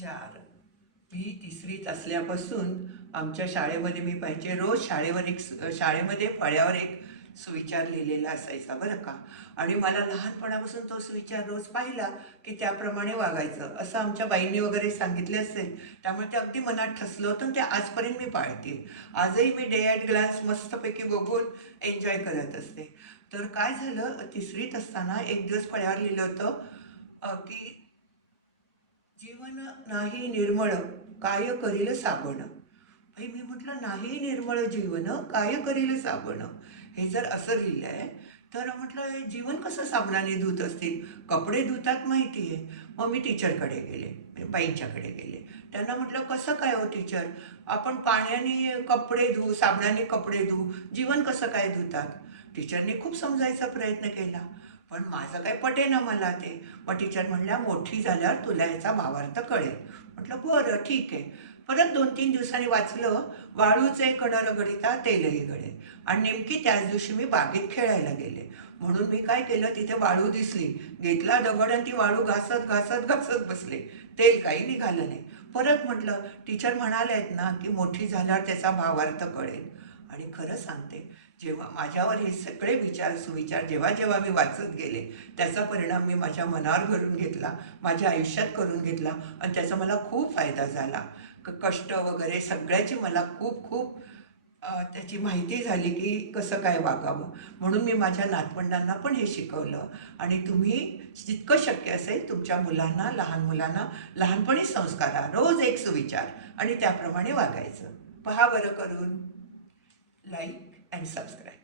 4 मी तिसरीत असल्यापासून आमच्या शाळेमध्ये मी पाहिजे रोज शाळेमध्ये फळ्यावर एक सुविचार लिहिलेला असायचा बरं का. आणि मला लहानपणापासून तो सुविचार रोज पाहिला की त्याप्रमाणे वागायचं असं आमच्या बाईंनी वगैरे सांगितले असेल. त्यामुळे ते अगदी मनात ठसलं होतं आणि ते आजपर्यंत मी पाळते. आजही मी डे ॲट ग्लान्स मस्तपैकी बघून एन्जॉय करत असते. तर काय झालं, तिसरीत असताना एक दिवस फळ्यावर लिहिलं होतं की जीवन नाही निर्मळ काय करील साबण. भाई मी म्हटलं नाही निर्मळ जीवन काय करील साबण. हे जर असं लिहिलं आहे तर म्हटलं हे जीवन कसं साबणाने धुत असतील. कपडे धुतात माहिती आहे. मग मी टीचरकडे गेले, बाईंच्याकडे गेले. त्यांना म्हटलं कसं काय हो टीचर, आपण पाण्याने कपडे धुऊ साबणाने कपडे धुऊ, जीवन कसं काय धुतात. टीचरने खूप समजायचा प्रयत्न केला पण माझं काय पटेना मला ते. मग टीचर म्हणल्या मोठी झाल्यावर तुला याचा भावार्थ कळेल. म्हटलं बरं ठीक आहे. परत 2-3 दिवसांनी वाचलं, वाळूचे कण रगडिता तेलही गळे. आणि नेमकी त्याच दिवशी मी बागेत खेळायला गेले. म्हणून मी काय केलं, तिथे वाळू दिसली, घेतला दगड आणि ती वाळू घासत घासत घासत बसले. तेल काही निघालं नाही. परत म्हटलं टीचर म्हणाले आहेत ना की मोठी झाल्यावर त्याचा भावार्थ कळेल. आणि खरं सांगते, जेव्हा माझ्यावर हे सगळे विचार सुविचार जेव्हा जेव्हा मी वाचत गेले त्याचा परिणाम मी माझ्या मनावर करून घेतला, माझ्या आयुष्यात करून घेतला आणि त्याचा मला खूप फायदा झाला. कष्ट वगैरे सगळ्याची मला खूप खूप त्याची माहिती झाली की कसं काय वागावं. म्हणून मी माझ्या नातवंडांना पण हे शिकवलं. आणि तुम्ही जितकं शक्य असेल तुमच्या मुलांना, लहान मुलांना लहानपणी संस्कारा, रोज एक सुविचार आणि त्याप्रमाणे वागायचं. पहा बरं करून. Like and subscribe.